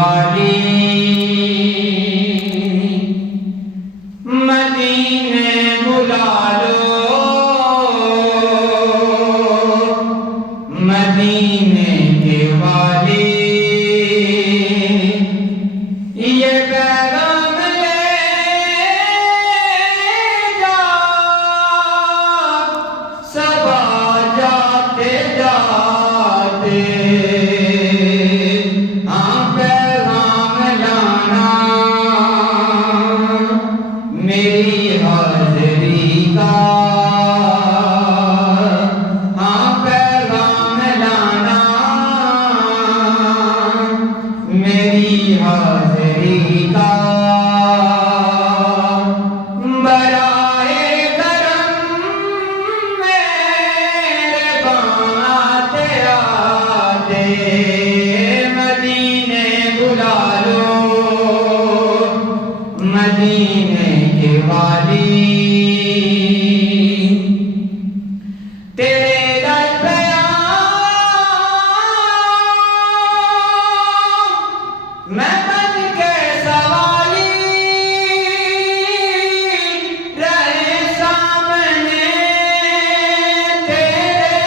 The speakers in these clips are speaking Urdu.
والی مدینے بلا لو مدینے کے والی یہ پیغام لے جا صبا جاتے جاتے میری حاضری کا پیغام لانا میری حاضری کا برائے کرم میرے آتے آتے مدینے بلا لو مدینے کے والی تیرے در پہ میں بن کے سوالی رہے سامنے تیرے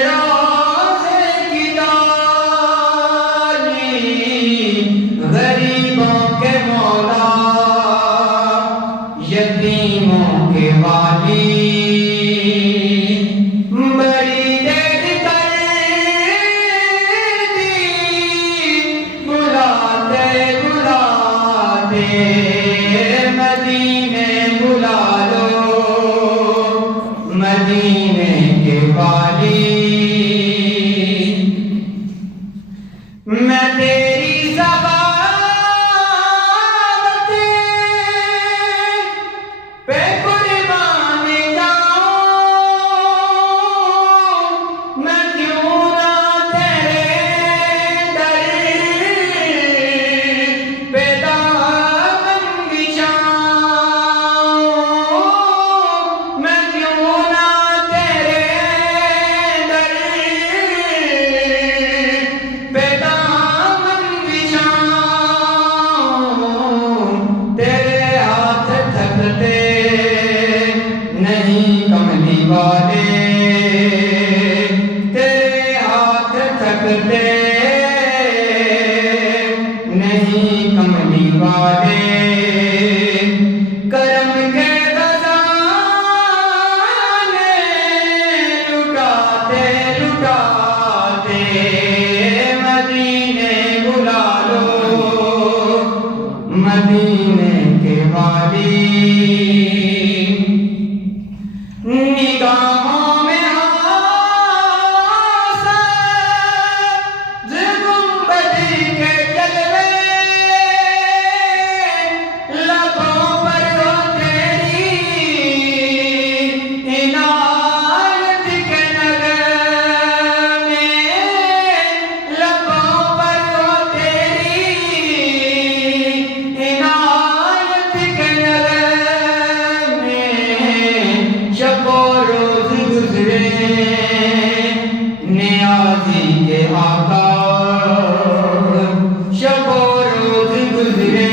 روضے کی ڈالی غریبوں کے مولا یتیموں کے والی بڑی دیر کر دی بلاتے بلاتے مدینے بلا لو مدینے کے والی میں تیری سخاوت پہ قربان جاؤں میں کیوں نہ تیرے در پہ دامن بچھاؤں میں کیوں نہ تیرے در پہ نہیں کملی والے تیرے ہاتھ تھکتے نہیں کملی والے کرم کے خزانے لٹاتے لٹاتے مدینے بلا لو مدینے کے والی نگاہوں میں حسد گنبد کے جلوے لبوں پر ہو تیری عنایت کے نغمے لبوں پر ہو تیری عنایت کے نغمے شب و روز گزرے نیازی کے آقا شب و روز گزرے